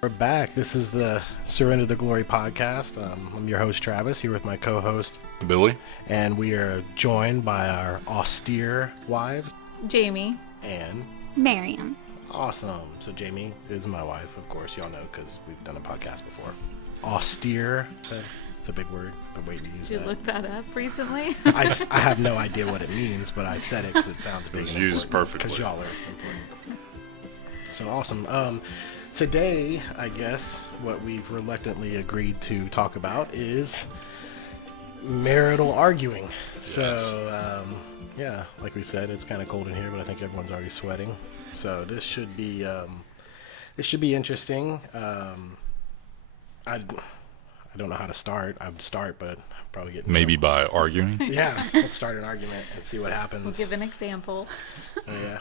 We're back. This is the Surrender the Glory podcast. I'm your host, Travis, here with my co-host, Billy. And we are joined by our austere wives, Jamie and Mariam. Awesome. So Jamie is my wife, of course, y'all know because we've done a podcast before. Austere. It's a big word, but wait to use Did you look that up recently? I have no idea what it means, but I said it because it sounds big. It was used perfectly. Because y'all are important. So awesome. Today, I guess, what we've reluctantly agreed to talk about is marital arguing. Yes. So, yeah, like we said, it's kind of cold in here, but I think everyone's already sweating. So this should be interesting. I don't know how to start. I would start, but I'd probably get in Maybe trouble. by arguing. Yeah, let's start an argument and see what happens. We'll give an example. Yeah.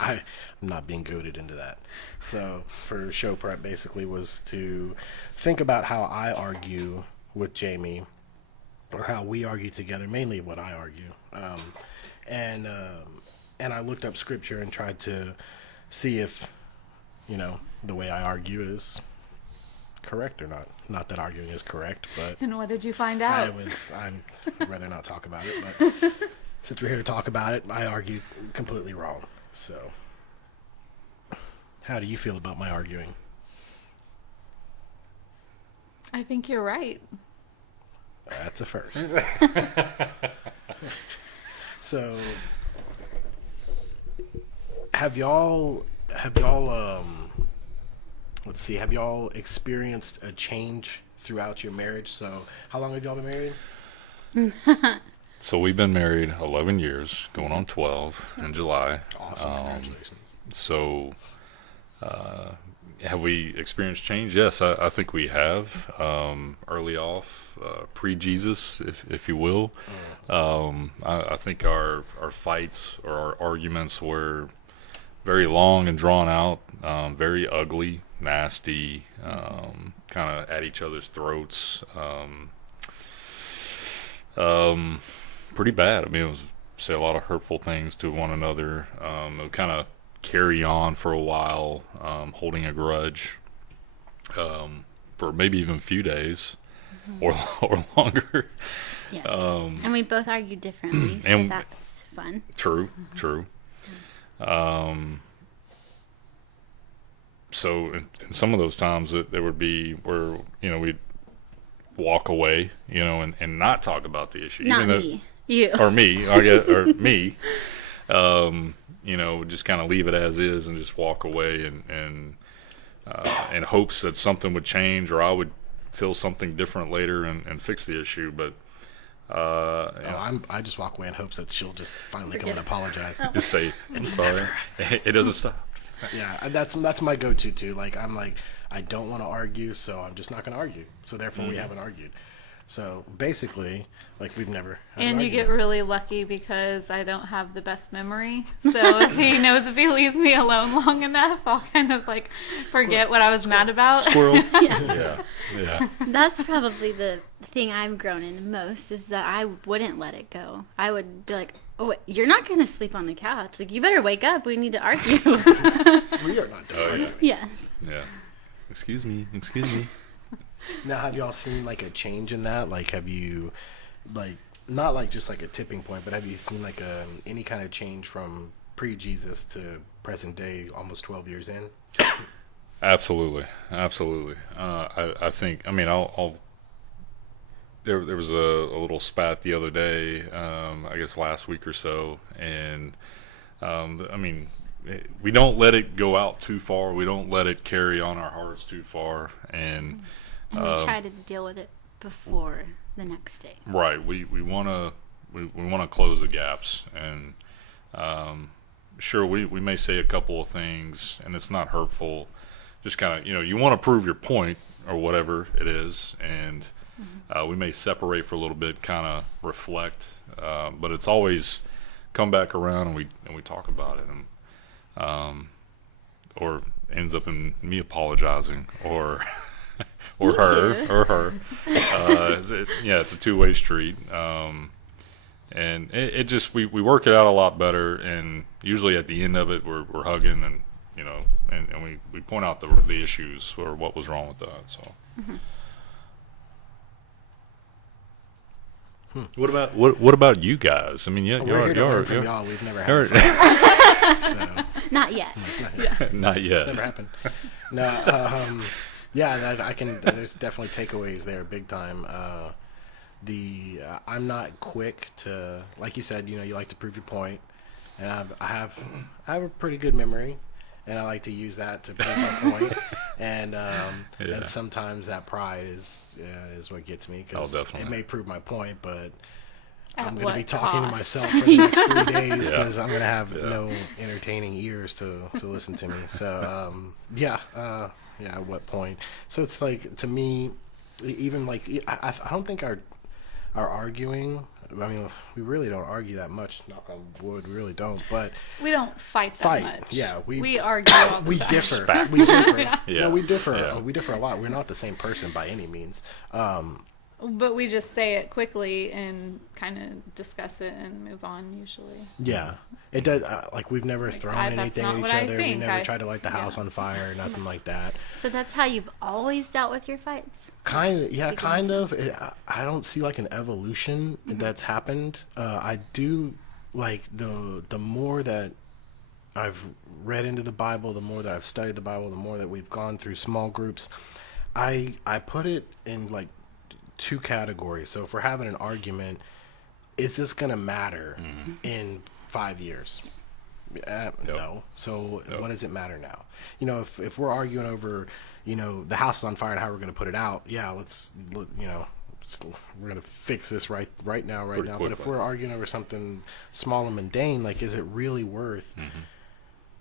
I'm not being goaded into that. So for show prep basically was to think about how I argue with Jamie, or how we argue together, mainly what I argue. And I looked up scripture and tried to see if, the way I argue is correct or not. Not that arguing is correct, but And what did you find out? I'd rather not talk about it, but since we're here to talk about it, I argue completely wrong. So, how do you feel about my arguing? I think you're right. That's a first. So, have y'all experienced a change throughout your marriage? So, how long have y'all been married? So we've been married 11 years, going on 12 in July. Awesome, congratulations. So, have we experienced change? Yes, I think we have. Early off, pre-Jesus, if you will. I think our fights or our arguments were very long and drawn out, very ugly, nasty, kind of at each other's throats. Pretty bad. I mean, it was say a lot of hurtful things to one another. It would kind of carry on for a while, holding a grudge for maybe even a few days or longer. Yes. And we both argue differently, so and that's fun. True. So in some of those times there would be where, we'd walk away, and not talk about the issue. Not even me. You. Or me, I guess, or me. Just kind of leave it as is and just walk away and in hopes that something would change or I would feel something different later and fix the issue. But I just walk away in hopes that she'll just finally come and apologize. Just say, I'm sorry. It doesn't stop. Yeah, that's my go-to too. I don't want to argue, so I'm just not going to argue. So therefore, we haven't argued. So basically, we've never had an And you argument. get really lucky because I don't have the best memory. So if he knows if he leaves me alone long enough, I'll kind of forget what I was mad about. Squirrel. Yeah. Yeah. That's probably the thing I've grown in most is that I wouldn't let it go. I would be like, oh, wait, you're not going to sleep on the couch. You better wake up. We need to argue. We are not done arguing. Yes. Yeah. Excuse me. Now, have y'all seen a change in that? Have you not just a tipping point, but have you seen any kind of change from pre-Jesus to present day, almost 12 years in? Absolutely. I think. I mean, There was a little spat the other day, I guess last week or so, and we don't let it go out too far. We don't let it carry on our hearts too far, and And we try to deal with it before the next day. right. We want to close the gaps, and sure we may say a couple of things, and it's not hurtful. Just kind of you want to prove your point or whatever it is, and we may separate for a little bit, kind of reflect, but it's always come back around and we talk about it, and or ends up in me apologizing or her. It's a two-way street, and it just we work it out a lot better, and usually at the end of it we're hugging and you know, and we point out the issues or what was wrong with that. So. What about you guys? I mean, yeah, We're here to learn from y'all. We've never had a fight, so. Not yet. Not yet. It's never happened. No, yeah, I can. There's definitely takeaways there, big time. I'm not quick to, like you said, you know, you like to prove your point, and I have a pretty good memory, and I like to use that to prove my point. And and sometimes that pride is what gets me, because it may prove my point, but I'm going to be talking to myself for the next 3 days, because I'm going to have no entertaining ears to listen to me. So at what point? So it's like, to me, even like I don't think our arguing. I mean, we really don't argue that much. Knock on wood, we really don't. But we don't fight that much. Yeah, we argue all the time. Differ. We differ. Yeah. No, we differ. Yeah. We differ a lot. We're not the same person by any means. But we just say it quickly and kind of discuss it and move on usually. Yeah, it does. Like, we've never thrown anything at each other. We never tried to light the house on fire, nothing like that. So that's how you've always dealt with your fights? Kind of. I don't see like an evolution that's happened. I do, like, the more that I've read into the Bible, the more that I've studied the Bible, the more that we've gone through small groups, I put it in like 2 categories. So if we're having an argument, is this going to matter in 5 years? No. So what does it matter now? You know, if we're arguing over, you know, the house is on fire and how we're going to put it out, yeah, we're going to fix this right now. Quickly. But if we're arguing over something small and mundane, like, is it really worth,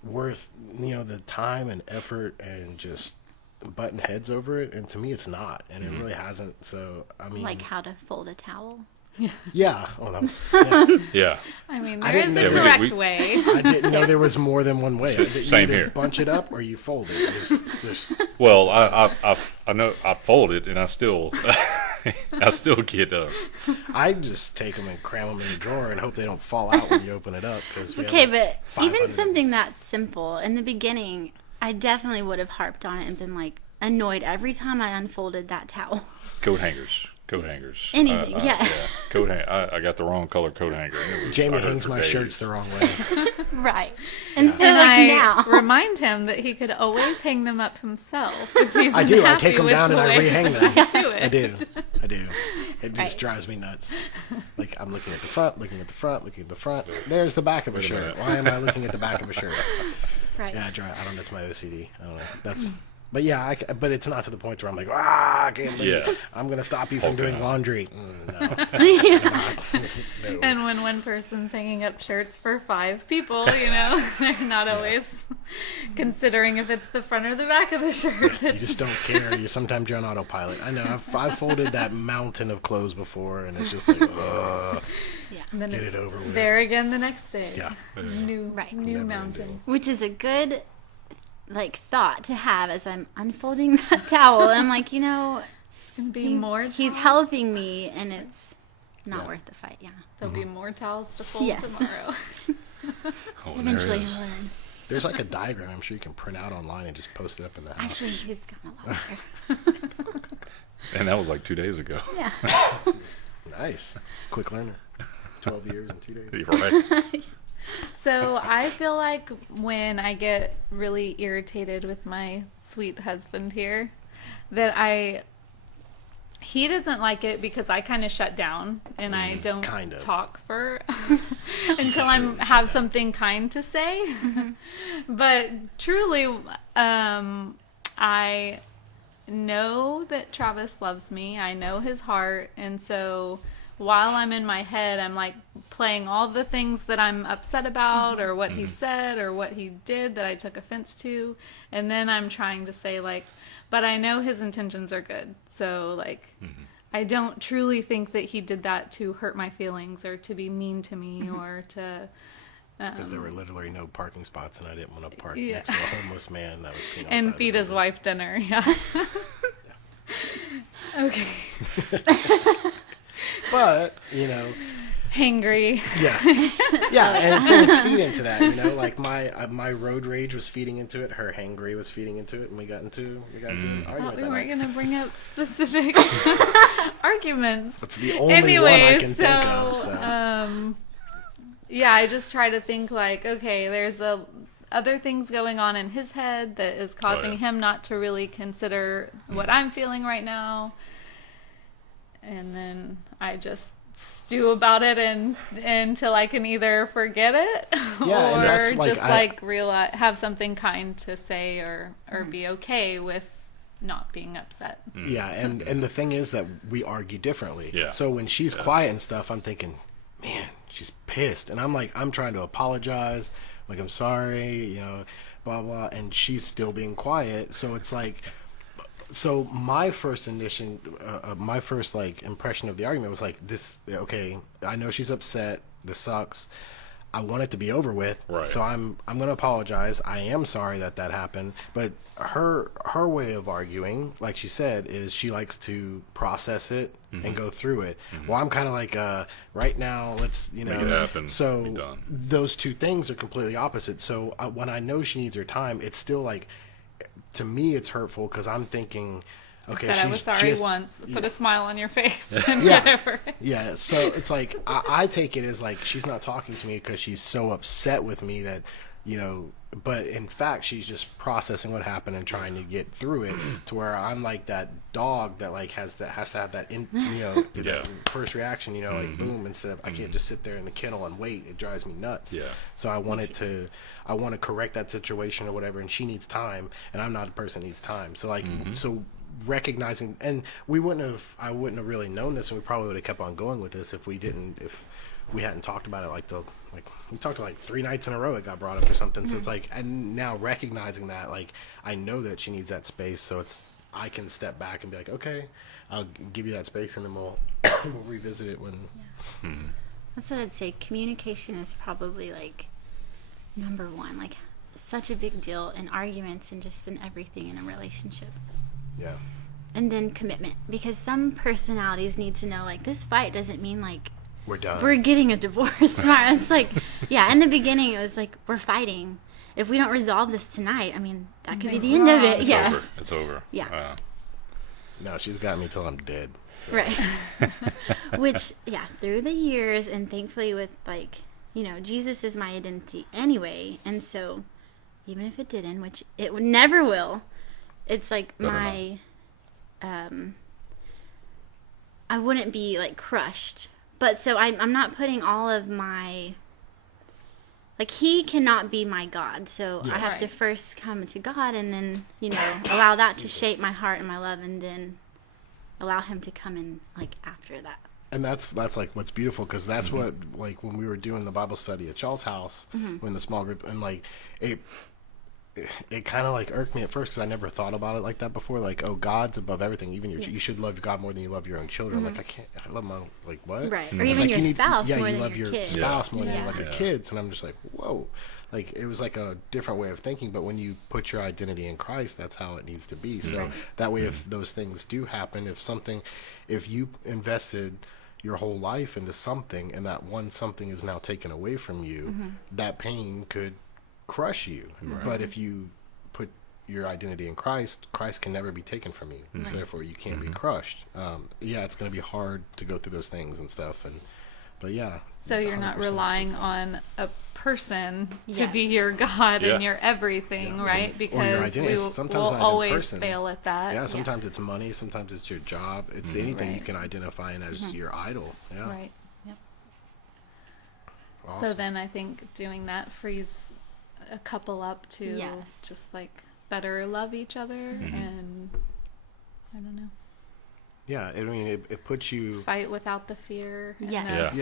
you know, the time and effort and just button heads over it? And to me, it's not, and it really hasn't. So I mean, like how to fold a towel. Yeah. Well, Yeah. I mean, there is a correct way. I didn't know there was more than one way. Same here. Bunch it up or you fold it. Well, I know I fold it, and I still get up. I just take them and cram them in the drawer and hope they don't fall out when you open it up. Okay, but even something that simple in the beginning, I definitely would have harped on it and been like annoyed every time I unfolded that towel. Coat hangers. Anything, yeah. Coat hanger. I got the wrong color coat hanger. Jamie hangs my shirts the wrong way. Right. And so And I now remind him that he could always hang them up himself if he's I do. I unhappy take them with down the and I way rehang that them. I do it. I do. It just drives me nuts. Like, I'm looking at the front, looking at the front. There's the back of a shirt. Why am I looking at the back of a shirt? Right. Yeah, I don't know. That's my OCD. I don't know. But yeah, but it's not to the point where I'm like, I can't leave. Yeah. I'm going to stop you from doing laundry. No. No. And when one person's hanging up shirts for 5 people, you know, they're not always considering if it's the front or the back of the shirt. You just don't care. Sometimes you're on autopilot. I know. I've folded that mountain of clothes before, and it's just like, And then get it over with. There again the next day. Yeah. New Never mountain. ending. which is a good thought to have as I'm unfolding that towel. I'm like, you know, There's going to be more he's towels. helping me, and it's not worth the fight. Yeah. There'll be more towels to fold Yes. tomorrow. Eventually he'll learn. There's like a diagram I'm sure you can print out online and just post it up in the house. Actually, he's gone a lot better. And that was like 2 days ago. Yeah. Nice. Quick learner. 12 years and 2 days. You're right. So I feel like when I get really irritated with my sweet husband here, that he doesn't like it because I kind of shut down and I don't kind of. talk for until I have something kind to say. But truly, I know that Travis loves me. I know his heart, and so while I'm in my head, I'm like playing all the things that I'm upset about or what he said or what he did that I took offense to. And then I'm trying to say like, but I know his intentions are good. So like, I don't truly think that he did that to hurt my feelings or to be mean to me or to... Because there were literally no parking spots and I didn't want to park Yeah. next to a homeless man that was peeing outside and the feed his building. wife dinner. Yeah. Okay. But, you know, hangry. Yeah, and things feed into that, you know. Like my road rage was feeding into it. Her hangry was feeding into it, and we got into an I argument. thought we that weren't night. going to bring up specific arguments. That's the only one I can think of. So. Yeah, I just try to think like, okay, there's other things going on in his head that is causing him not to really consider what I'm feeling right now. And then I just stew about it until I can either forget it Yeah, or and that's, like, just realize, have something kind to say or be okay with not being upset. Yeah, and the thing is that we argue differently. Yeah. So when she's quiet and stuff, I'm thinking, man, she's pissed, and I'm trying to apologize, like I'm sorry, you know, blah blah, and she's still being quiet. So it's like, so my first impression of the argument was like this. Okay, I know she's upset. This sucks. I want it to be over with. Right. So I'm going to apologize. I am sorry that happened. But her way of arguing, like she said, is she likes to process it and go through it. Well, I'm kind of like, right now, let's, you know. Make it happen. So Be done. those two things are completely opposite. So when I know she needs her time, it's still like, to me, it's hurtful because I'm thinking, okay, Said I was sorry once. Put a smile on your face and get over it. Yeah, so it's like, I take it as like she's not talking to me because she's so upset with me that, you know, but in fact, she's just processing what happened and trying to get through it to where I'm like that dog that like has to have that, that first reaction, you know, like boom, instead of, I can't just sit there in the kennel and wait. It drives me nuts. Yeah. So I want to correct that situation or whatever, and she needs time, and I'm not a person that needs time. So like, so recognizing, and I wouldn't have really known this, and we probably would have kept on going with this if we hadn't talked about it like we talked like 3 nights in a row it got brought up or something. So it's like, and now recognizing that, like, I know that she needs that space, so I can step back and be like, okay, I'll give you that space, and then we'll revisit it when. That's what I'd say. Communication is probably like number one, like such a big deal in arguments and just in everything in a relationship. Yeah. And then commitment, because some personalities need to know, like, this fight doesn't mean like We're done. we're getting a divorce tomorrow. It's like, yeah, in the beginning it was like, we're fighting. If we don't resolve this tonight, I mean, that could be the end of it. It's Yeah. over. It's over. Yeah. No, she's got me till I'm dead. So. Right. Which, yeah, through the years, and thankfully with, like, you know, Jesus is my identity anyway. And so even if it didn't, which it never will, it's like I wouldn't be like crushed. But so I'm not putting all of my, like, he cannot be my God. So I have to first come to God and then, you know, allow that to shape my heart and my love, and then allow him to come in, like, after that. And that's like what's beautiful, because that's what, like, when we were doing the Bible study at y'all's house, when the small group, and like it kind of like irked me at first because I never thought about it like that before. Like, oh, God's above everything. Even you should love God more than you love your own children. Like, I love my, like, what? Right. Or even your spouse more than you love your your kids. spouse more than you love your kids. And I'm just like, whoa. Like, it was like a different way of thinking. But when you put your identity in Christ, that's how it needs to be. So that way, if those things do happen, if you invested your whole life into something and that one something is now taken away from you, that pain could crush you. But if you put your identity in Christ, Christ can never be taken from you. So therefore you can't be crushed. It's going to be hard to go through those things and stuff, but yeah. So you're not 100%. relying on a person to be your God and your everything, right? Or your Because identity. we Sometimes will not in always person. fail at that. Yeah, sometimes it's money, sometimes it's your job, it's anything you can identify in as your idol. Yeah. Right. Yep. Awesome. So then I think doing that frees a couple up to just like better love each other, and I don't know, Yeah, I mean, it puts you. fight without the fear. Yes.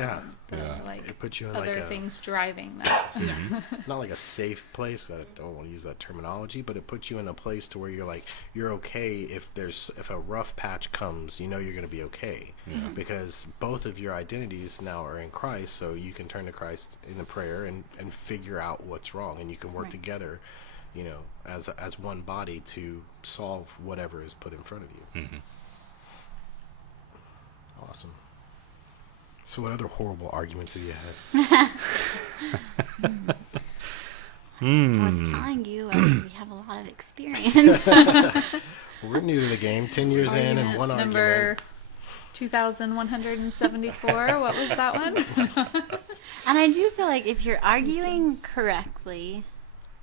Like It puts you in other like things driving that. not like a safe place. I don't want to use that terminology, but it puts you in a place to where you're okay if a rough patch comes. You know you're going to be okay because both of your identities now are in Christ. So you can turn to Christ in a prayer and figure out what's wrong, and you can work together, you know, as one body to solve whatever is put in front of you. Awesome. So what other horrible arguments have you had? I was telling you, we have a lot of experience. We're new to the game, 10 years in, and one number argument. 2,174. What was that one? And I do feel like if you're arguing correctly,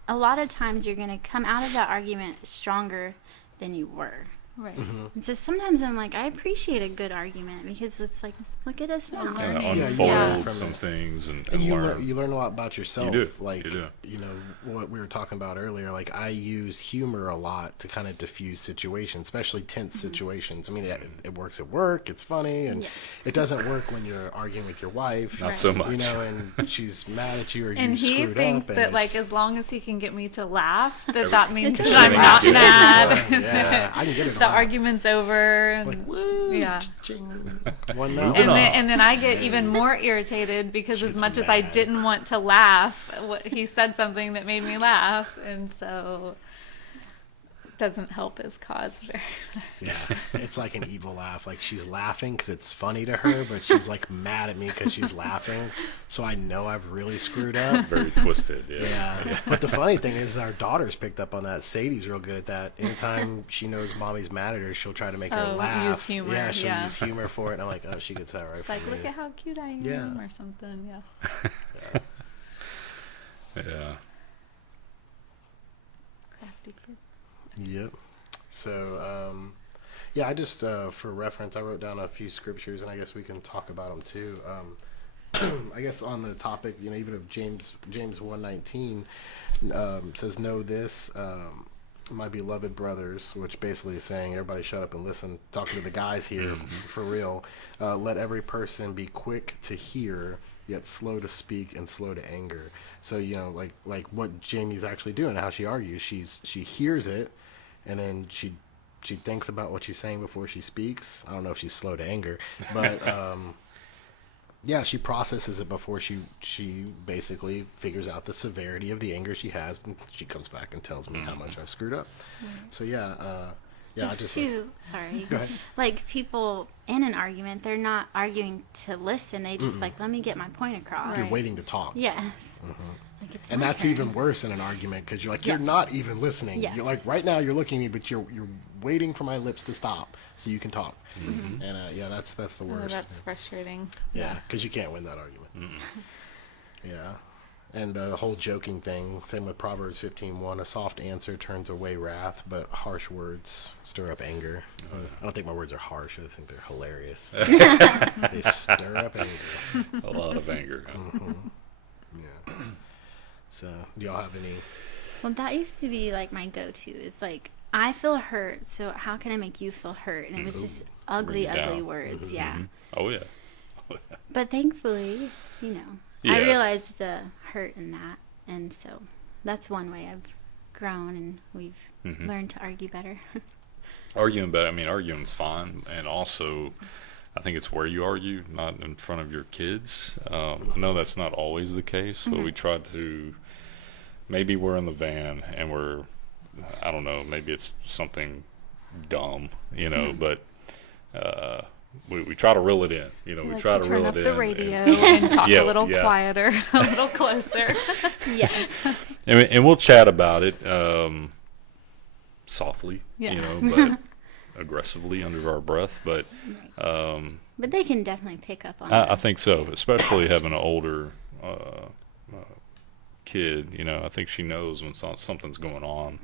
a lot of times you're going to come out of that argument stronger than you were. Right. And so sometimes I'm like, I appreciate a good argument because it's like, look at us now. Learning. Unfold Yeah. some things and You learn. learn a lot about yourself. You do. Like, You do. you know, what we were talking about earlier, like I use humor a lot to kind of diffuse situations, especially tense situations. I mean, it works at work. It's funny. And it doesn't work when you're arguing with your wife. Not so much. You know, and she's mad at you or And you he screwed thinks up. that, like, as long as he can get me to laugh, that means It's that I'm not okay. mad. Yeah, I can get it The all. argument's over. And, Like, woo, Yeah. ching. One now. Moving on. and then I get even more irritated because She as gets much as I mad. didn't want to laugh, he said something that made me laugh, and so it doesn't help his cause very much. Yeah, it's like an evil laugh. Like she's laughing because it's funny to her, but she's like mad at me because she's laughing. So I know I've really screwed up. Very twisted. Yeah. Yeah. But the funny thing is our daughter's picked up on that. Sadie's real good at that. Anytime she knows mommy's mad at her, she'll try to make her Oh, laugh. use humor, Yeah, she'll yeah. use humor for it. And I'm like, oh, she gets that right It's from like, me. look at how cute I am, Yeah. or something. Yeah. Yeah. Crafty kid. Yep. So, yeah, I just, for reference, I wrote down a few scriptures, and I guess we can talk about them too. I guess on the topic, you know, even of James 1:19 says, "Know this, my beloved brothers," which basically is saying, everybody shut up and listen. Talking to the guys here, for real. Let every person be quick to hear, yet slow to speak and slow to anger. So, you know, like what Jamie's actually doing, how she argues, she hears it, and then she thinks about what she's saying before she speaks. I don't know if she's slow to anger, but yeah, she processes it before she basically figures out the severity of the anger she has. And she comes back and tells me how much I've screwed up. So yeah, I It's just too, sorry. go ahead. Like people in an argument, they're not arguing to listen. They just like, let me get my point across. You're Right. waiting to talk. Yes. Like it's And my that's turn. even worse in an argument because you're like, you're Yes. not even listening. Yes. You're like, right now you're looking at me, but you're waiting for my lips to stop so you can talk. And yeah, that's the Oh, worst. that's frustrating. Yeah, because you can't win that argument. Yeah. And the whole joking thing, same with Proverbs 15:1, a soft answer turns away wrath, but harsh words stir up anger. I don't think my words are harsh. I think they're hilarious. They stir up anger. A lot of anger. Yeah. So, do y'all have any? Well, that used to be like my go-to. It's like, I feel hurt, so how can I make you feel hurt? And it was just ugly, Bring it ugly down. words. Yeah. Oh yeah. But thankfully, you know, Yeah. I realized the hurt in that. And so that's one way I've grown and we've learned to argue better. Arguing, but I mean, arguing's fine, and also, I think it's where you argue, not in front of your kids. I know that's not always the case, but we try to. Maybe we're in the van and we're, I don't know, maybe it's something dumb, you know, but we try to reel it in. You know, we Like try to to turn reel up it in. the radio and talk Yeah, a little yeah. quieter, a little closer. Yes. And we'll chat about it softly, Yeah. you know, but aggressively under our breath. But But they can definitely pick up on I think so, especially having an older kid. You know, I think she knows when something's going on.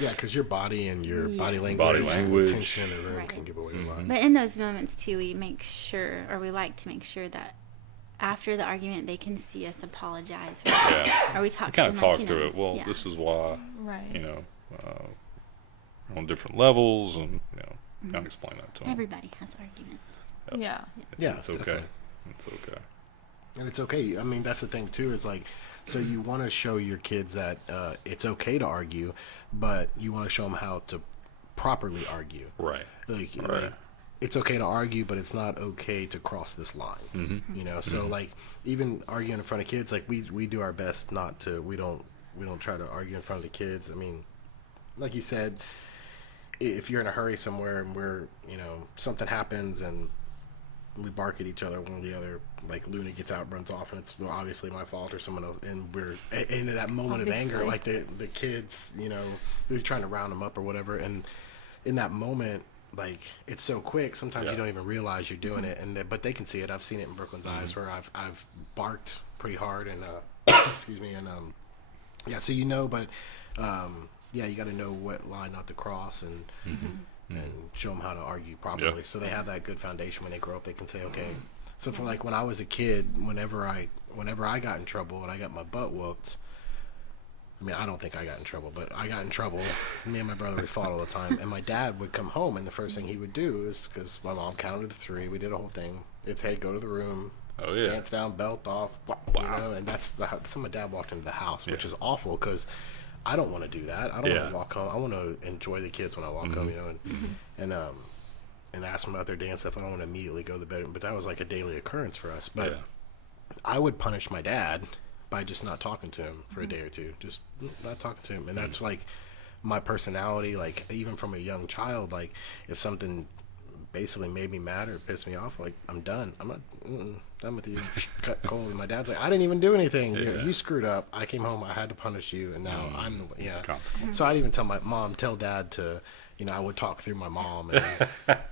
Yeah, because your body and your body language, Body and language. tension in the room Right. can give away a lot. But in those moments too, we make sure, or we like to make sure that after the argument, they can see us apologize, or, Yeah, or we talk I to kind them of like, talk you through know, it. Well, yeah. this is why, Right. you know, on different levels, and you know, kind of explain that to them. Everybody has arguments. Yeah. Yeah, It's okay. definitely. It's okay. And it's okay. I mean, that's the thing too. Is like, so you want to show your kids that it's okay to argue, but you want to show them how to properly argue. Right. Like, Right. like, it's okay to argue, but it's not okay to cross this line. You know, so like even arguing in front of kids, like we do our best not to. We don't try to argue in front of the kids. I mean, like you said, if you're in a hurry somewhere and we're, you know, something happens and we bark at each other when the other, like, Luna gets out, runs off, and it's obviously my fault or someone else, and we're into that moment of anger, like the kids, you know, we're trying to round them up or whatever, and in that moment, like, it's so quick, sometimes you don't even realize you're doing it, and but they can see it. I've seen it in Brooklyn's eyes where I've barked pretty hard, and excuse me, and yeah, so you know, but yeah, you got to know what line not to cross, and show them how to argue properly. So they have that good foundation when they grow up. They can say, okay. So for like when I was a kid, whenever I got in trouble and I got my butt whooped, I mean, I don't think I got in trouble, but I got in trouble. Me and my brother would fought all the time, and my dad would come home, and the first thing he would do is, because my mom counted to 3, we did a whole thing. It's, hey, go to the room. Oh yeah. Pants down, belt off. You know, and that's so my dad walked into the house, which is awful because I don't want to do that. I don't want to walk home. I want to enjoy the kids when I walk home, you know, and ask them about their day and stuff. I don't want to immediately go to the bedroom, but that was like a daily occurrence for us. But I would punish my dad by just not talking to him for a day or two, just not talking to him. And that's like my personality, like even from a young child, like if something basically made me mad or pissed me off, like I'm done. I'm not done with you. Cut cold. And my dad's like, I didn't even do anything. You screwed up. I came home. I had to punish you, and now I'm the one. So I'd even tell my mom, tell dad to, you know, I would talk through my mom, and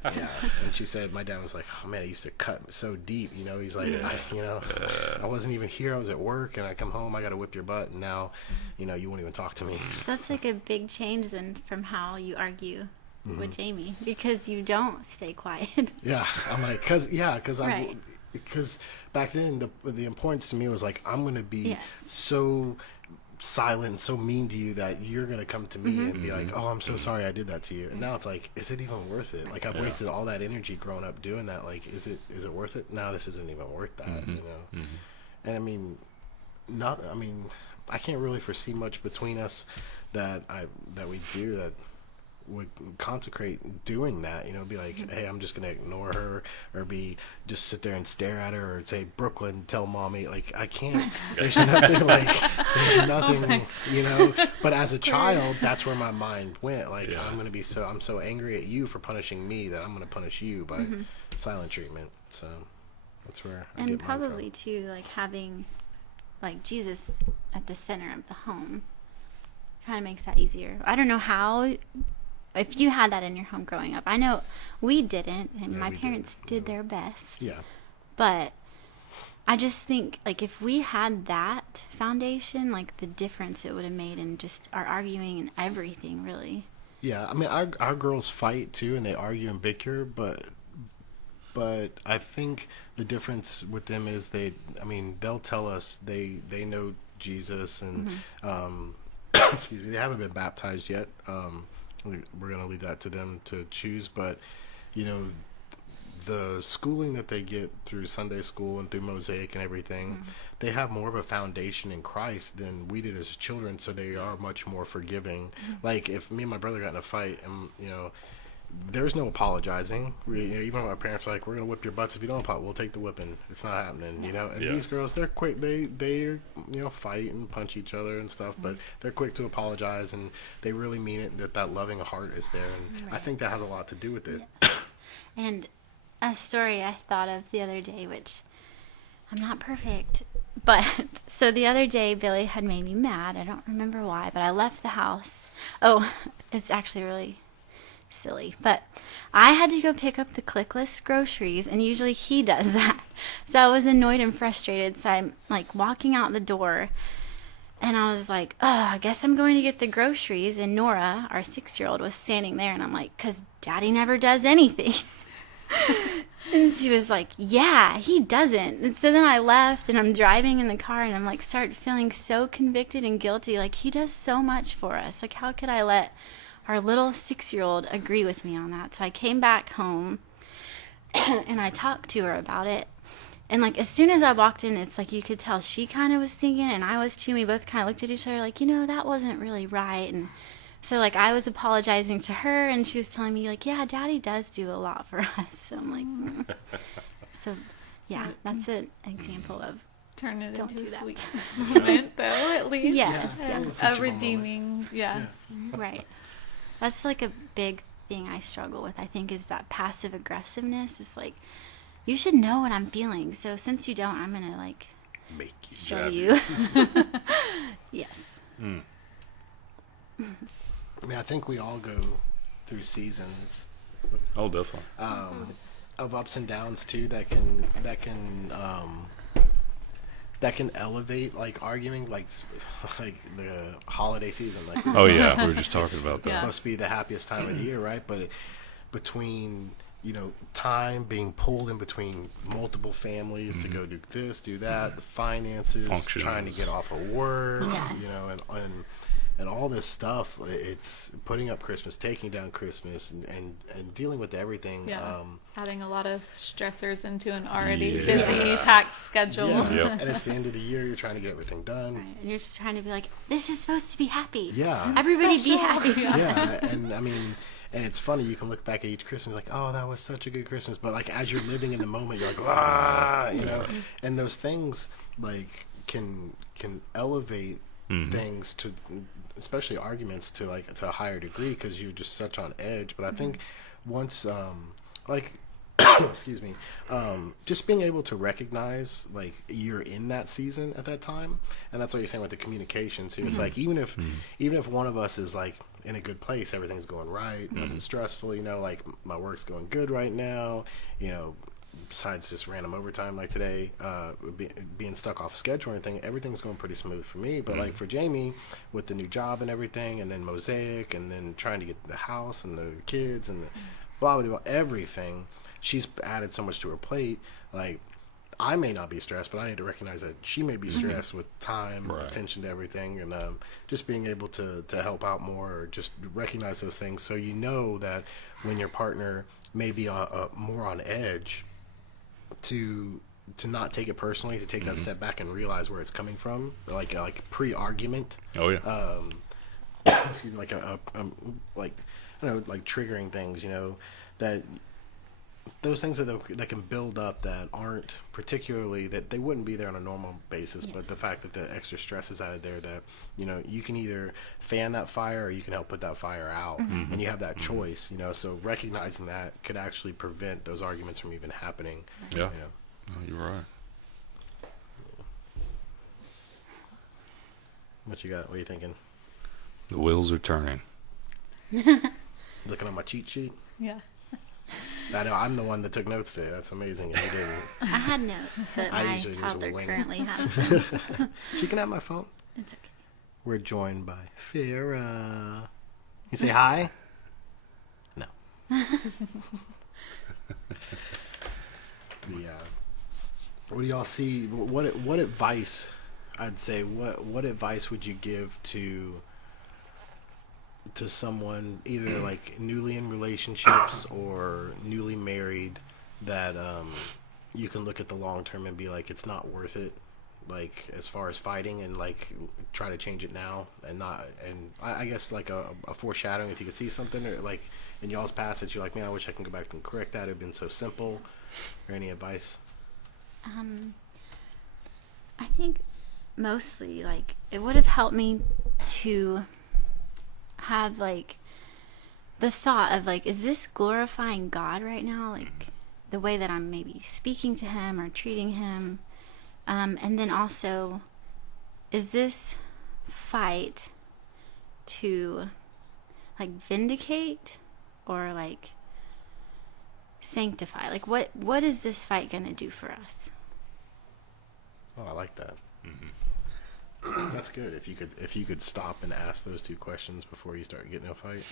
and she said, my dad was like, oh man, it used to cut so deep, you know. He's like, I wasn't even here. I was at work, and I come home, I got to whip your butt, and now, you know, you won't even talk to me. So that's like a big change then from how you argue with Jamie, because you don't stay quiet. Yeah, I'm like, because back then the importance to me was like, I'm gonna be so silent and so mean to you that you're gonna come to me and be like, oh, I'm so sorry I did that to you. And now it's like, is it even worth it? Like, I've wasted all that energy growing up doing that. Like, is it worth it? No, this isn't even worth that. You know. And I mean, I can't really foresee much between us that we do that would consecrate doing that, you know, be like, hey, I'm just gonna ignore her, or just sit there and stare at her, or say, Brooklyn, tell mommy. Like, I can't. There's nothing you know. But as a child, that's where my mind went. Like, I'm so angry at you for punishing me that I'm gonna punish you by silent treatment. So that's where I and get mine probably from. too, like having like Jesus at the center of the home kind of makes that easier. I don't know how. If you had that in your home growing up, I know we didn't, and my parents did their best. Yeah. But I just think, like, if we had that foundation, like, the difference it would have made in just our arguing and everything, really. Yeah, I mean, our girls fight, too, and they argue and bicker, but I think the difference with them is they'll tell us they know Jesus, and, excuse me, they haven't been baptized yet. We're going to leave that to them to choose, but, you know, the schooling that they get through Sunday school and through Mosaic and everything, they have more of a foundation in Christ than we did as children, so they are much more forgiving. Like, if me and my brother got in a fight, and, you know, there's no apologizing. Even if our parents are like, we're going to whip your butts if you don't apologize, we'll take the whipping. It's not happening, you know. And these girls, they're quick. They you know, fight and punch each other and stuff, but they're quick to apologize, and they really mean it, and that loving heart is there. And I think that has a lot to do with it. Yeah. And a story I thought of the other day, which I'm not perfect, but so the other day Billy had made me mad. I don't remember why, but I left the house. Oh, it's actually really silly, but I had to go pick up the clickless groceries, and usually he does that. So I was annoyed and frustrated, so I'm like walking out the door, and I was like, oh, I guess I'm going to get the groceries, and Nora, our 6-year-old, was standing there, and I'm like, because Daddy never does anything. And she was like, yeah, he doesn't. And so then I left, and I'm driving in the car, and I'm like, start feeling so convicted and guilty, like, he does so much for us. Like, how could I let our little 6-year-old agree with me on that? So I came back home and I talked to her about it. And like, as soon as I walked in, it's like you could tell she kind of was thinking, and I was too. We both kind of looked at each other like, you know, that wasn't really right. And so like, I was apologizing to her, and she was telling me like, yeah, Daddy does do a lot for us. So I'm like, So yeah, that's an example of turn it don't into do a that. sweet moment, though, at least. Yes. A redeeming, Right. That's like a big thing I struggle with, I think, is that passive aggressiveness. It's like, you should know what I'm feeling. So since you don't, I'm going to like Make you show jab you. Yes. I mean, I think we all go through seasons Oh, definitely. of ups and downs too that can elevate like arguing, like the holiday season. Like Oh yeah, we were just talking about it's that. supposed to be the happiest time of the year, right? But between time being pulled in between multiple families to go do this, do that, the finances, Functions. trying to get off of work, Yes. and all this stuff. It's putting up Christmas, taking down Christmas, and dealing with everything. Yeah. Adding a lot of stressors into an already Yeah. busy, packed schedule. Yeah. Yep. And it's the end of the year. You're trying to get everything done. Right. And you're just trying to be like, this is supposed to be happy. Yeah. Everybody be happy. Yeah. And I mean, and it's funny. You can look back at each Christmas like, oh, that was such a good Christmas. But like as you're living in the moment, you're like, and those things like can elevate things to, especially arguments to a higher degree because you're just such on edge. But I think once excuse me, just being able to recognize like you're in that season at that time, and that's what you're saying with the communication too. It's like even if one of us is like in a good place, everything's going right, nothing's stressful, like my work's going good right now, besides just random overtime like today, being stuck off schedule or anything, everything's going pretty smooth for me. But like for Jamie, with the new job and everything, and then Mosaic, and then trying to get the house and the kids and the blah blah blah, everything, she's added so much to her plate. Like I may not be stressed, but I need to recognize that she may be stressed with time, Right. attention to everything, and just being able to help out more, or just recognize those things, so that when your partner may be more on edge, to not take it personally, to take that step back and realize where it's coming from, like pre-argument. Oh yeah. Excuse me, like like I don't know, like triggering things, that those things that can build up that aren't particularly, that they wouldn't be there on a normal basis, but the fact that the extra stress is added there, that you can either fan that fire or you can help put that fire out, and you have that choice, so recognizing that could actually prevent those arguments from even happening. Yeah. No, you're right. What you got? What are you thinking? The wheels are turning. Looking at my cheat sheet? Yeah. I know I'm the one that took notes today. That's amazing. And you didn't. I had notes, but I my usually just toddler wing it. currently has them. She can have my phone. It's okay. We're joined by Farah. You say hi? No. What do y'all see? What advice? I'd say what advice would you give to someone either like newly in relationships or newly married, that you can look at the long term and be like, it's not worth it, like as far as fighting, and like try to change it now, and not, and I guess like a foreshadowing, if you could see something or like in y'all's past that you're like, man, I wish I can go back and correct that, it'd been so simple, or any advice? I think mostly like it would have helped me to have like the thought of like, is this glorifying God right now, like the way that I'm maybe speaking to him or treating him, and then also, is this fight to like vindicate or like sanctify? Like what is this fight gonna do for us? Oh, I like that. That's good. If you could stop and ask those two questions before you start getting in a fight.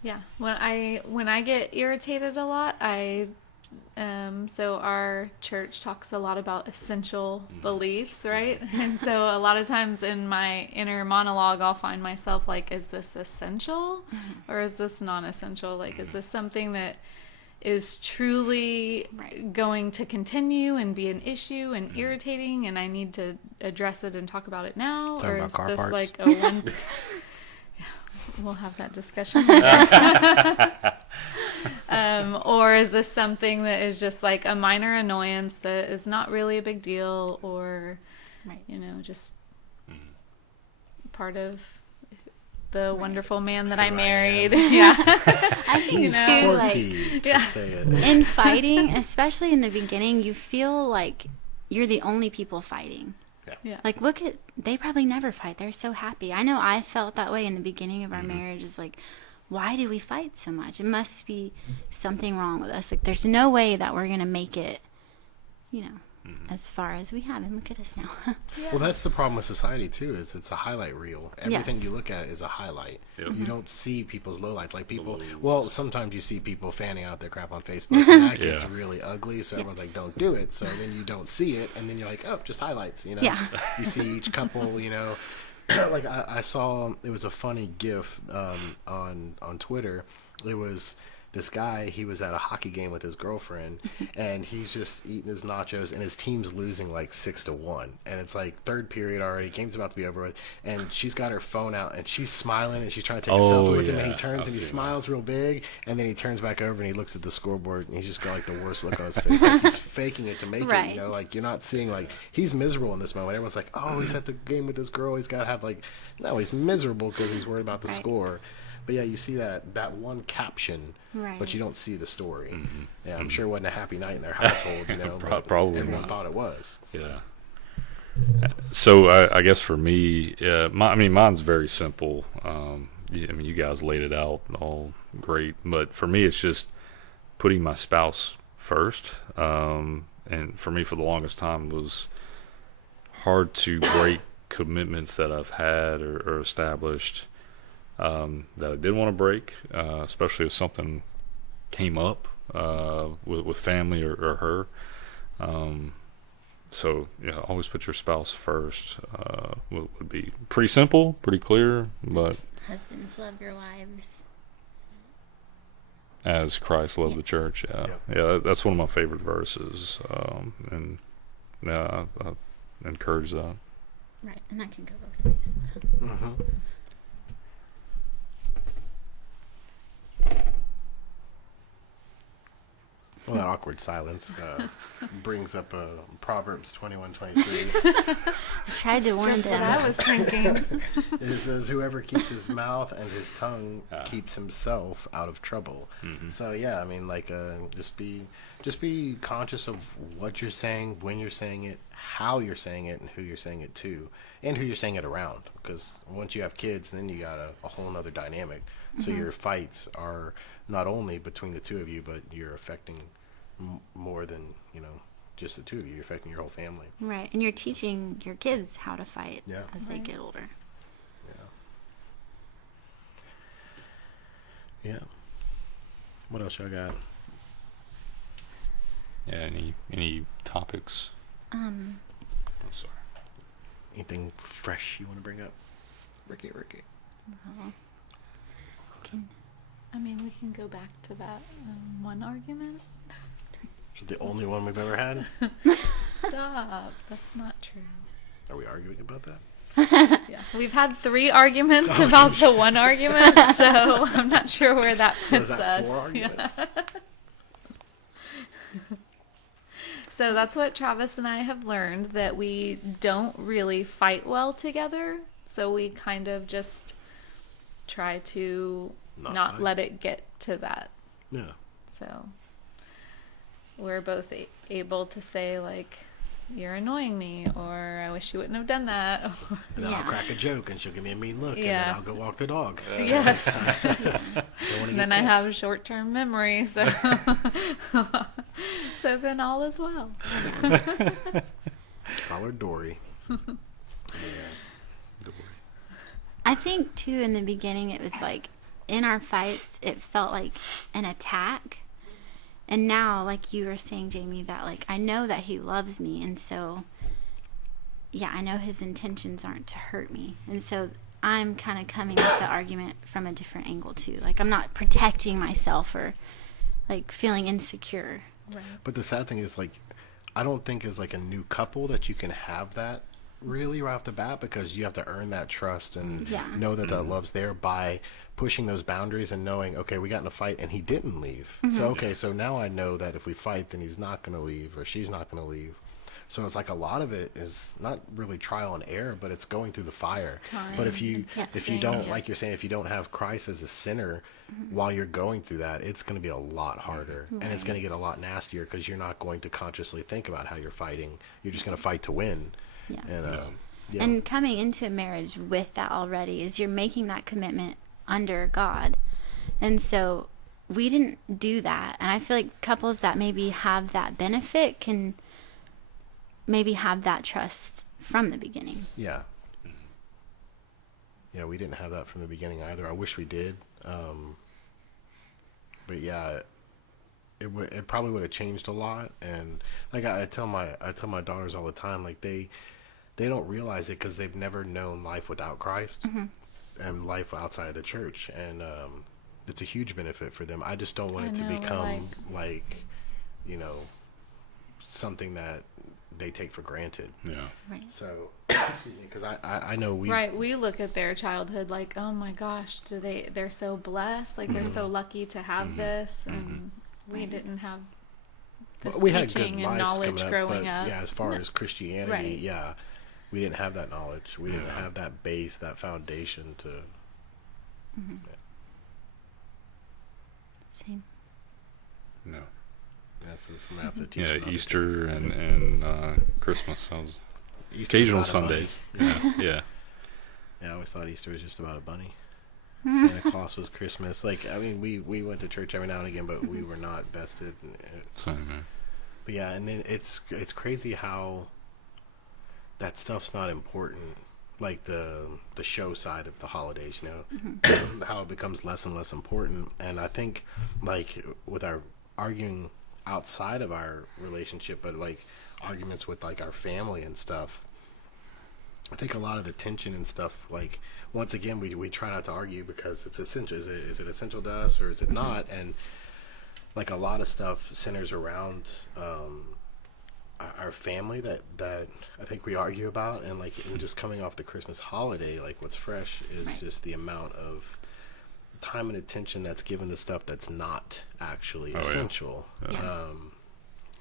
Yeah. When I get irritated a lot, so our church talks a lot about essential beliefs, right? And so a lot of times in my inner monologue, I'll find myself like, is this essential or is this non-essential? Like, is this something that is truly going to continue and be an issue and irritating, and I need to address it and talk about it now? Talking or about is car this parts. like a one... We'll have that discussion. Or is this something that is just like a minor annoyance that is not really a big deal, or, just part of the wonderful man that I I married. am. Yeah. I think He's too, like quirky, to Yeah. say it. in fighting, especially in the beginning, you feel like you're the only people fighting. Yeah. Like, they probably never fight. They're so happy. I know I felt that way in the beginning of our marriage. Is like, why do we fight so much? It must be something wrong with us. Like, there's no way that we're going to make it, as far as we have. And look at us now. Well, that's the problem with society too. Is it's a highlight reel. Everything Yes. you look at is a highlight. Yep. You don't see people's lowlights. Like people. Lows. Well, sometimes you see people fanning out their crap on Facebook, and that gets Yeah. really ugly. So everyone's Yes. like, "Don't do it." So then you don't see it, and then you're like, "Oh, just highlights." Yeah. You see each couple. Like I saw. It was a funny GIF on Twitter. It was this guy. He was at a hockey game with his girlfriend, and he's just eating his nachos, and his team's losing like 6-1, and it's like third period already. Game's about to be over with, and she's got her phone out, and she's smiling, and she's trying to take a Oh, selfie with him, and yeah. he turns I've and he seen smiles real big, and then he turns back over and he looks at the scoreboard, and he's just got like the worst look on his face. Like he's faking it to make it. Right. Like you're not seeing like he's miserable in this moment. Everyone's like, oh, he's at the game with this girl. He's got to have like, no, he's miserable because he's worried about the Right. score. But yeah, you see that one caption, Right. but you don't see the story. Yeah, I'm sure it wasn't a happy night in their household, but Probably everyone not. thought it was. Yeah. So I guess for me, mine's very simple. You guys laid it out all great, but for me, it's just putting my spouse first. And for me, for the longest time, was hard to break commitments that I've had or established that I did want to break, especially if something came up with family or her. So yeah, always put your spouse first. Would be pretty simple, pretty clear, but Husbands, love your wives. as Christ loved the Yes. church, Yep. yeah, that's one of my favorite verses, and yeah, I encourage that. Right, and that can go both ways. Mm-hmm. Well, that awkward silence brings up Proverbs 21:23. I tried to warn Just what them. I was thinking. It says, "Whoever keeps his mouth and his tongue keeps himself out of trouble." So yeah, I mean, like, just be conscious of what you're saying, when you're saying it, how you're saying it, and who you're saying it to, and who you're saying it around. Because once you have kids, then you got a whole nother dynamic. So your fights are not only between the two of you, but you're affecting more than just the two of you. You're affecting your whole family. Right, and you're teaching your kids how to fight Yeah. as they Right. get older. Yeah. What else y'all got? Yeah, any topics? Um, I'm sorry. Anything fresh you want to bring up? Ricky. well, I mean, we can go back to that one argument. The only one we've ever had? Stop. That's not true. Are we arguing about that? Yeah. We've had 3 arguments about the one argument, so I'm not sure where that So puts is that us. 4 arguments? So that's what Travis and I have learned, that we don't really fight well together. So we kind of just try to not fight. let it get to that. Yeah. So we're both able to say, like, you're annoying me, or I wish you wouldn't have done that. Or, And then I'll Yeah. crack a joke and she'll give me a mean look, and Yeah. then I'll go walk the dog. yes. Don't wanna And then get I caught. have a short-term memory, so so then all is well. Call her Dory. Yeah. Dory. I think too in the beginning it was like in our fights it felt like an attack, and now, like you were saying, Jamie, that like I know that he loves me, and so yeah, I know his intentions aren't to hurt me, and so I'm kind of coming at the argument from a different angle too. Like I'm not protecting myself or like feeling insecure. Right. But the sad thing is, like, I don't think as like a new couple that you can have that really right off the bat, because you have to earn that trust and Yeah. know that that love's there by pushing those boundaries and knowing, okay, we got in a fight and he didn't leave. So, okay, so now I know that if we fight, then he's not going to leave or she's not going to leave. So it's like a lot of it is not really trial and error, but it's going through the fire. Time. But if you don't, Yeah. like you're saying, if you don't have Christ as a sinner while you're going through that, it's going to be a lot harder, and it's going to get a lot nastier because you're not going to consciously think about how you're fighting. You're just going to fight to win. Yeah. And yeah. And coming into a marriage with that already is you're making that commitment under God. And so we didn't do that. And I feel like couples that maybe have that benefit can maybe have that trust from the beginning. Yeah. Yeah, we didn't have that from the beginning either. I wish we did. But yeah, it probably would have changed a lot. And like I tell my daughters all the time, like they don't realize it because they've never known life without Christ and life outside of the church. And it's a huge benefit for them. I just don't want it to become like, you know, something that they take for granted. Yeah. Right. So, excuse me, because I know we look at their childhood like, oh my gosh, they're so blessed, like they're so lucky to have this, and we didn't have this we had good teaching and lives knowledge coming growing up, up. but yeah, as far as Christianity, Right. yeah, we didn't have that knowledge. We didn't have that base, that foundation to. Same. No. Yeah, so I'm gonna have to teach. Yeah, them how to Easter and Christmas sounds. do- Easter's Occasional about a bunny. Sundays. Yeah. Yeah, I always thought Easter was just about a bunny. Santa Claus was Christmas. Like, I mean, we went to church every now and again, but we were not vested in it. Same, man. But yeah, and then it's crazy how that stuff's not important. Like the show side of the holidays, you know, how it becomes less and less important. And I think, like, with our arguing outside of our relationship, but like arguments with like our family and stuff, I think a lot of the tension and stuff, like, once again, we try not to argue because it's essential. Is it essential to us or is it not? And like a lot of stuff centers around our family that I think we argue about, and like and just coming off the Christmas holiday, like what's fresh is just the amount of time and attention that's given to stuff that's not actually essential.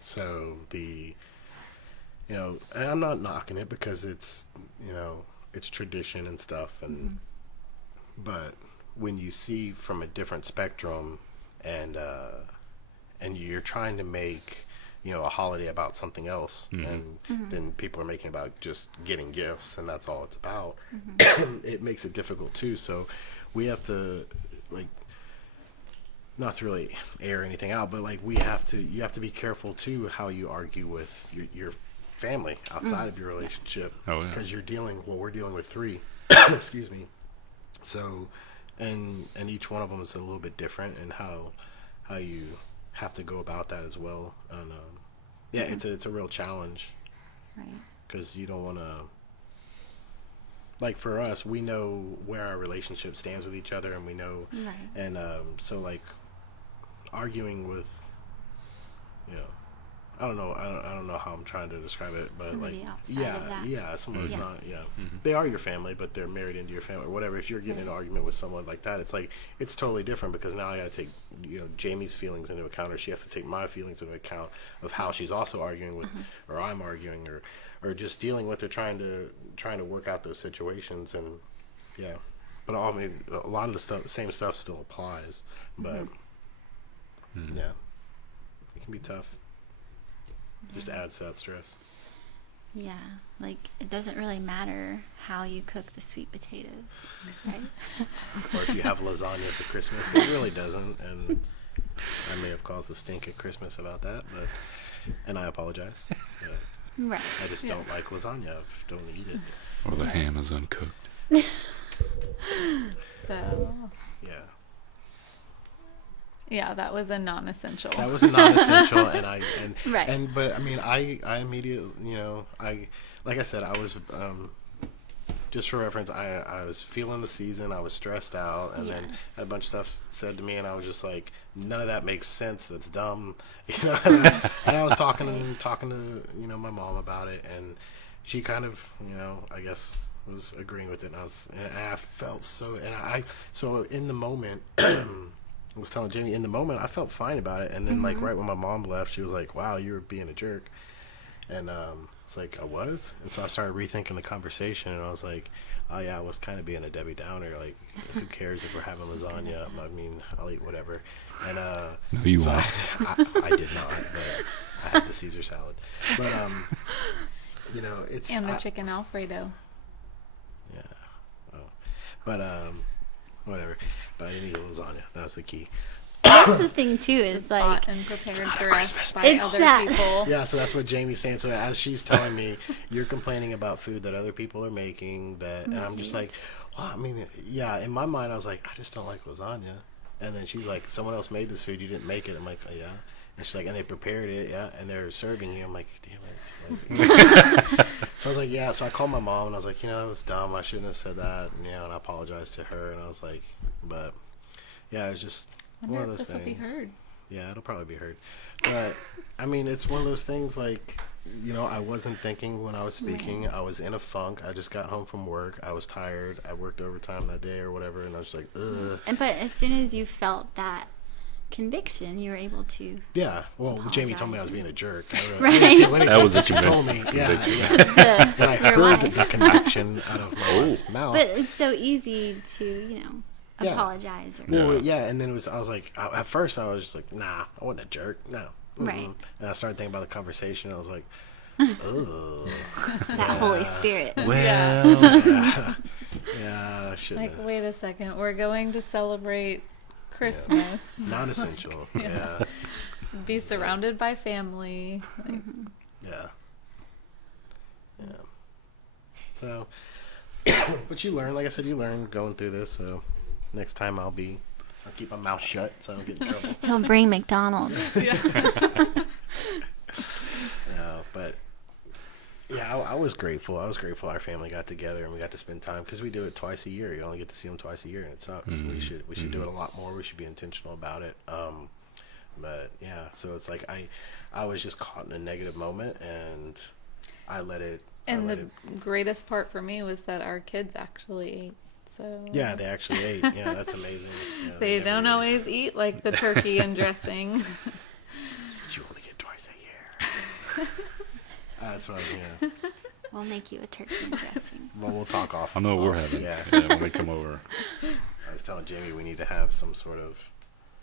So the, you know, and I'm not knocking it because it's, you know, it's tradition and stuff, and but when you see from a different spectrum and you're trying to make, you know, a holiday about something else, and then people are making about just getting gifts and that's all it's about, it makes it difficult too. So we have to, like, not to really air anything out, but like you have to be careful too how you argue with your family outside of your relationship, because we're dealing with three excuse me. So and each one of them is a little bit different, and how you have to go about that as well. And it's a real challenge, Right. because you don't want to, like, for us, we know where our relationship stands with each other, and we know, Right. and so like arguing with, you know, I don't know how I'm trying to describe it, but Somebody like, outside of that. someone who's Yeah. not, they are your family, but they're married into your family or whatever. If you're getting in an argument with someone like that, it's like, it's totally different, because now I got to take, you know, Jamie's feelings into account, or she has to take my feelings into account of how she's also arguing with, or I'm arguing, or just dealing with, or trying to work out those situations. And but a lot of the same stuff still applies, but yeah, it can be tough. Just adds to that stress. Yeah, like, it doesn't really matter how you cook the sweet potatoes, right? Or if you have lasagna for Christmas, it really doesn't. And I may have caused a stink at Christmas about that, and I apologize. But Right. I just don't like lasagna. I don't eat it. Or the ham is uncooked. So Yeah. yeah, that was a non-essential. That was a non-essential, Right. but I mean, I immediately, you know, like I said, I was, just for reference, I was feeling the season, I was stressed out, and then Yes. a bunch of stuff said to me, and I was just like, none of that makes sense, that's dumb, you know, and I was talking to, you know, my mom about it, and she kind of, you know, I guess was agreeing with it, and I felt so, so in the moment, I was telling Jamie, in the moment, I felt fine about it. And then, like, right when my mom left, she was like, wow, you were being a jerk. And It's like, I was? And so I started rethinking the conversation, and I was like, oh yeah, I was kind of being a Debbie Downer. Like, who cares if we're having lasagna? I mean, I'll eat whatever. And no, you so won't. I did not, but I had the Caesar salad. But you know, it's And the chicken Alfredo. Yeah. Oh. But whatever. But I didn't eat lasagna. That was the key. That's the thing too, is like, Bought and prepared for us by It's other that- people. Yeah, so that's what Jamie's saying. So as she's telling me, you're complaining about food that other people are making, and I'm just like, well, I mean, yeah, in my mind, I was like, I just don't like lasagna. And then she's like, someone else made this food, you didn't make it. I'm like, oh, yeah. And she's like, and they prepared it, yeah, and they're serving you. I'm like, damn it. So I was like, yeah. So I called my mom, and I was like, you know, that was dumb. I shouldn't have said that. And, and I apologized to her. And I was like, but, yeah, it was just one of those This will be things. heard. Yeah, it'll probably be heard. But, I mean, it's one of those things, like, you know, I wasn't thinking when I was speaking. I was in a funk. I just got home from work. I was tired. I worked overtime that day or whatever, and I was just like, ugh. but as soon as you felt that conviction, you were able to. Yeah, well, Jamie told me I was being a jerk. Right. That was a she told me. Yeah, conviction. yeah. The, And I your heard wife. the conviction out of my wife's mouth. But it's so easy to, you know, Yeah. apologize. Or, Well, Yeah. yeah, and then I was like, at first I was just like, nah, I wasn't a jerk. No. Mm-mm. Right. And I started thinking about the conversation. I was like, oh. that Holy Spirit. Well, Yeah, I shouldn't Like, have. wait a second. We're going to celebrate Christmas. Non-essential. Yeah. Be surrounded by family. Like, Yeah. Yeah. So, but you learn, like I said, you learn going through this. So next time I'll keep my mouth shut so I don't get in trouble. He'll bring McDonald's. But yeah, I was grateful. I was grateful our family got together and we got to spend time because we do it twice a year. You only get to see them twice a year, and it sucks. We should do it a lot more. We should be intentional about it. But yeah, so it's like I was just caught in a negative moment and I let it. and the greatest part for me was that our kids actually ate. So Yeah, they actually ate. Yeah, that's amazing. Yeah, they never don't eat. always eat like the turkey and dressing. But you only get twice a year. That's what yeah. We'll make you a turkey and dressing. Well, we'll talk off. I know what we're off, having. Yeah. When they come over. I was telling Jamie we need to have some sort of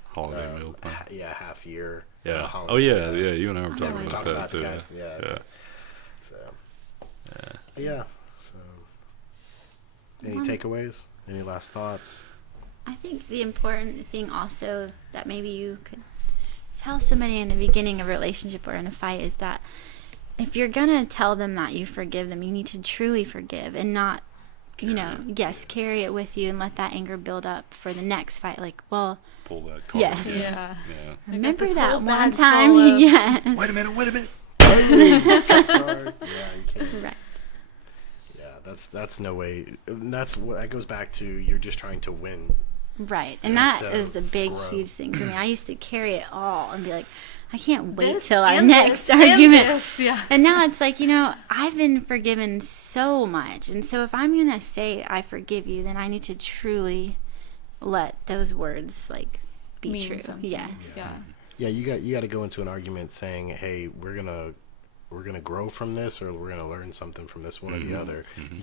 Holiday meal. half year. Yeah. holiday, Oh yeah, yeah. You and I were talking we're about talking that about the too. guys, yeah. So yeah. So any takeaways? Any last thoughts? I think the important thing also that maybe you could tell somebody in the beginning of a relationship or in a fight is that if you're gonna tell them that you forgive them, you need to truly forgive and not, carry it with you and let that anger build up for the next fight. Like, well, Pull that card. Yes. again. Yeah. Yeah. remember this that whole one bag time? full of- Yes. Wait a minute. Trump card. Yeah, you can't. Right. Yeah, that's no way. That's what that goes back to. You're just trying to win. Right. And that Instead is a of big, grow. huge thing for me. I used to carry it all and be like, I can't wait This till our and next this and argument. this, yeah. And now it's like, I've been forgiven so much. And so if I'm going to say I forgive you, then I need to truly let those words be Mean true. something. Yes. Yeah. Yeah, you got to go into an argument saying, "Hey, we're gonna grow from this, or we're gonna learn something from this, one or the other." You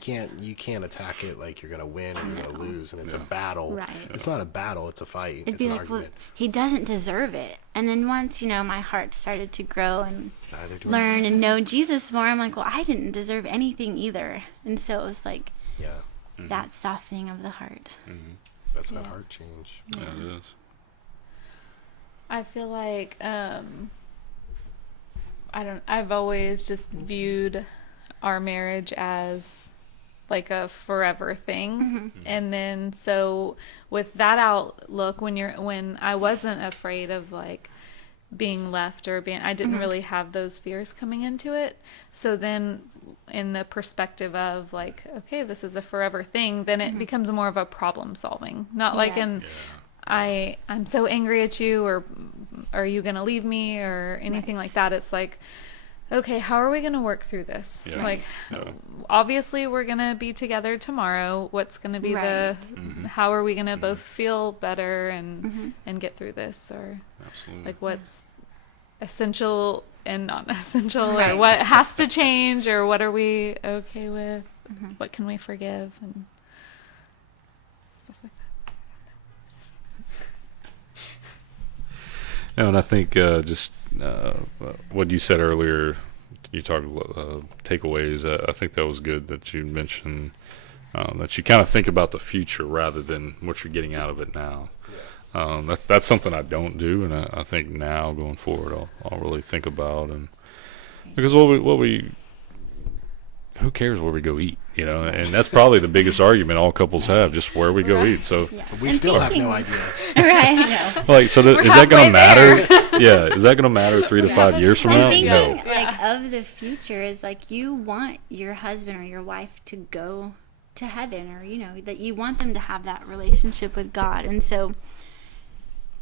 can't attack it like you're gonna win and you're gonna lose, and it's a battle. Right. It's not a battle; it's a fight. It'd It's be an like, well, argument. he doesn't deserve it. And then once, my heart started to grow and Neither do I. learn and know Jesus more, I'm like, well, I didn't deserve anything either. And so it was like Yeah, that softening of the heart. that's that Yeah. heart change. Yeah, it is. I feel like I've always just viewed our marriage as like a forever thing. And then so with that outlook, when I wasn't afraid of being left or I didn't really have those fears coming into it. So then in the perspective of okay, this is a forever thing, then it becomes more of a problem solving, not like Yeah. in I'm so angry at you, or are you going to leave me, or anything like that. It's like, okay, how are we going to work through this? Yeah. Yeah. Obviously we're going to be together tomorrow. What's going to be Right. how are we going to both feel better and get through this? Or Absolutely. what's essential and non-essential, Right. or what has to change, or what are we okay with, what can we forgive, and stuff like that. And I think just what you said earlier, you talked takeaways. I think that was good that you mentioned that you kind of think about the future rather than what you're getting out of it now. That's something I don't do, and I think now going forward I'll really think about, and because who cares where we go eat, and that's probably the biggest argument all couples have, just where we go eat. So Yeah. We And still have thinking- no idea. Right. like, so is that going to halfway matter? Yeah, is that going to matter 3 to 5 years from I'm now? thinking No. like of the future is like you want your husband or your wife to go to heaven, or that you want them to have that relationship with God. And so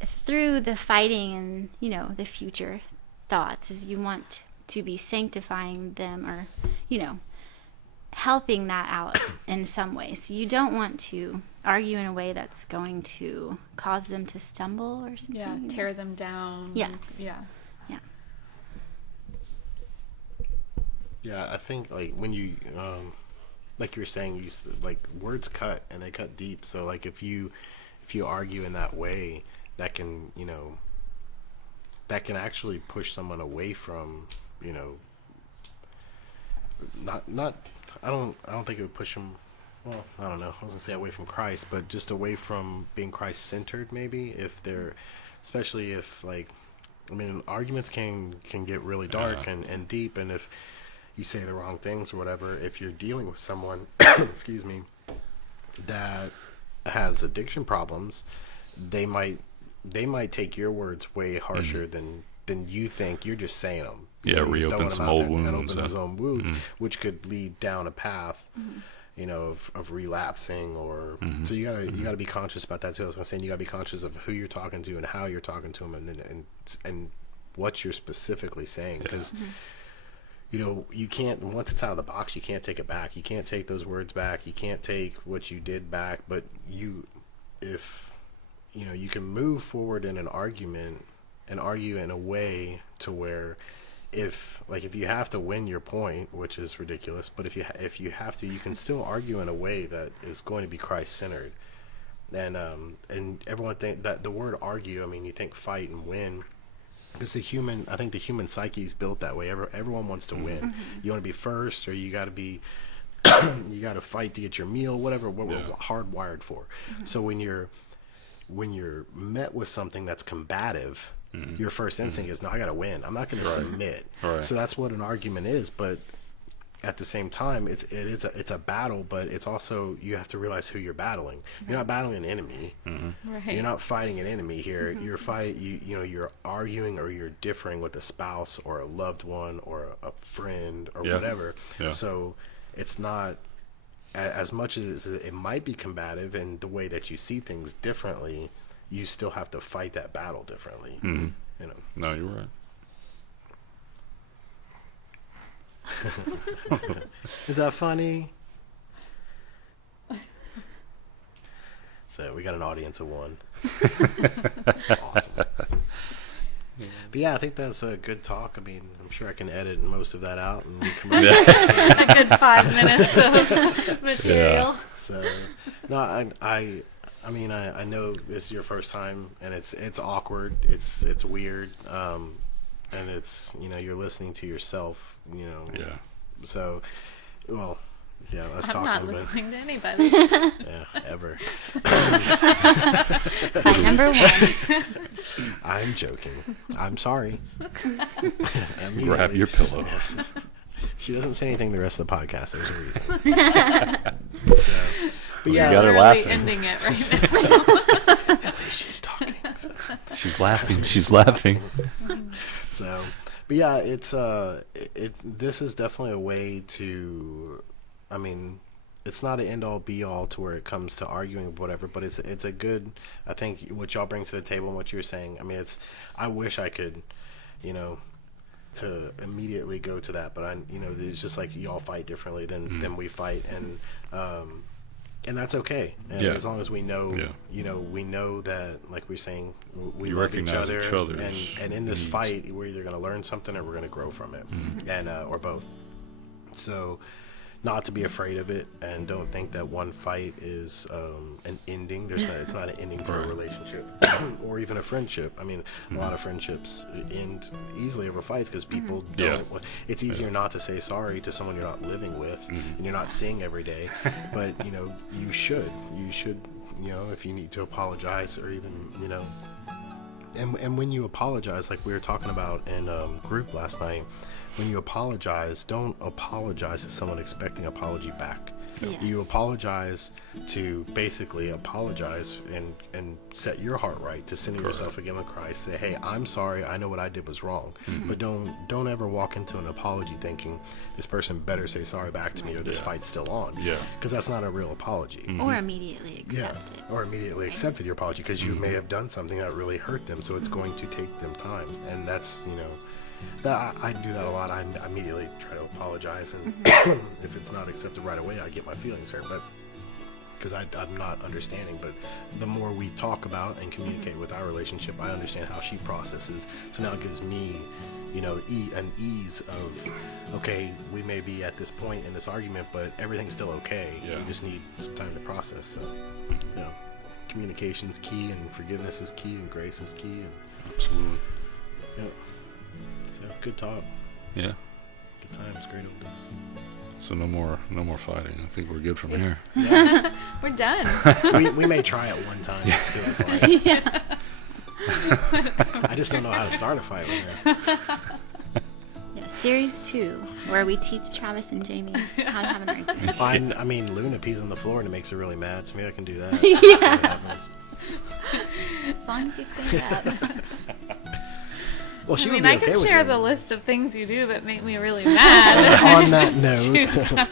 through the fighting and the future thoughts is you want to be sanctifying them, or helping that out in some way. So you don't want to argue in a way that's going to cause them to stumble or something. Yeah, tear them down. Yes. Yeah. Yeah, I think like when you, like you were saying, like words cut and they cut deep. So like if you argue in that way, that can actually push someone away from not. I don't think it would push them. Well, I don't know. I was gonna say away from Christ, but just away from being Christ centered. Maybe if they're, especially if arguments can get really dark and deep, and if you say the wrong things or whatever, if you're dealing with someone, excuse me, that has addiction problems, they might take your words way harsher than you think. You're just saying them. Yeah, reopen some old wounds. And open those own wounds, which could lead down a path, of relapsing or. So you gotta be conscious about that too. I was gonna say, you gotta be conscious of who you're talking to and how you're talking to them, and what you're specifically saying, because. You can't, once it's out of the box, you can't take it back. You can't take those words back. You can't take what you did back. But you can move forward in an argument and argue in a way to where if you have to win your point, which is ridiculous, but if you have to, you can still argue in a way that is going to be Christ-centered. And everyone think that the word argue, you think fight and win. Because I think the human psyche is built that way. Everyone wants to win. You want to be first, or you got to be, you got to fight to get your meal, whatever. What we're hardwired for. So when you're met with something that's combative, your first instinct is, no, I got to win. I'm not going to submit. Right. So that's what an argument is. But at the same time, it's a battle, but it's also, you have to realize who you're battling. You're not battling an enemy. Right. You're not fighting an enemy here. You're you're arguing, or you're differing with a spouse or a loved one or a friend or whatever. Yeah. So it's not as much as it might be combative in the way that you see things differently. You still have to fight that battle differently. No, you're right. Is that funny? So we got an audience of one. Awesome. But yeah, I think that's a good talk. I'm sure I can edit most of that out, and we can A good 5 minutes of material. So no, I know this is your first time, and it's awkward. It's weird. And it's you're listening to yourself. Yeah. So, well, yeah, us I'm talking, not but listening to anybody. yeah, ever. Fight number 1. I'm joking. I'm sorry. Grab your pillow. She doesn't say anything the rest of the podcast. There's a reason. So, but yeah, you got her Literally laughing. ending it right now. at least she's talking. So. She's laughing. She's laughing. So, but yeah, this is definitely a way to, it's not an end all be all to where it comes to arguing or whatever, but it's a good, I think what y'all bring to the table and what you were saying. I wish I could, to immediately go to that, but it's just like y'all fight differently than we fight, and And that's okay. And as long as we know, we know that, like we're saying, we love each other. And in this fight, we're either going to learn something or we're going to grow from it, and or both. So, not to be afraid of it, and don't think that one fight is an ending. It's not an ending to a relationship or even a friendship. I mean, a lot of friendships end easily over fights because people don't. It's easier not to say sorry to someone you're not living with and you're not seeing every day. But you should. If you need to apologize, or even and when you apologize, like we were talking about in group last night. When you apologize, don't apologize to someone expecting apology back. Yes. You apologize to basically apologize and set your heart right to center yourself again with Christ. Say, hey, I'm sorry. I know what I did was wrong. But don't ever walk into an apology thinking this person better say sorry back to me or this fight's still on. Yeah. Because that's not a real apology. Or immediately accept it. Or immediately accepted your apology because you may have done something that really hurt them. So it's going to take them time. And that's, I do that a lot. I immediately try to apologize, and if it's not accepted right away, I get my feelings hurt. But because I'm not understanding. But the more we talk about and communicate with our relationship, I understand how she processes. So now it gives me, an ease of, okay, we may be at this point in this argument, but everything's still okay. Yeah. We just need some time to process. So, communication's key, and forgiveness is key, and grace is key. And, absolutely. Yeah. So good talk. Yeah. Good times, great old days. So no more fighting. I think we're good from here. Yeah. We're done. we may try it one time. Yeah. So it's like, yeah. I just don't know how to start a fight right here. Yeah, series 2, where we teach Travis and Jamie how to have an argument. Fine. I mean, Luna pees on the floor and it makes her really mad, so maybe I can do that. Yeah. As long as you clean it up. Well, I can share the list of things you do that make me really mad. On that note,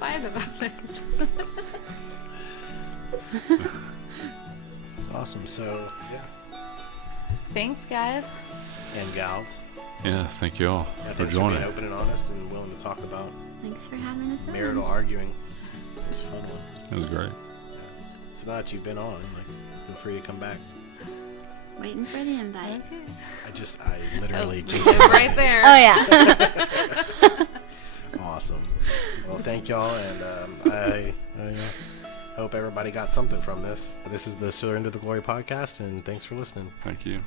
fight about it. Awesome. So, thanks, guys. And gals. Yeah, thank you all for joining. For being open and honest and willing to talk about. Thanks for having us on. Marital arguing. It was a fun one. It was great. It's not that you've been on. Feel free to come back. Waiting for the invite. I literally just right there. Oh yeah. Awesome. Well, thank y'all, and I hope everybody got something from this. This is the Surrender to the Glory podcast, and thanks for listening. Thank you.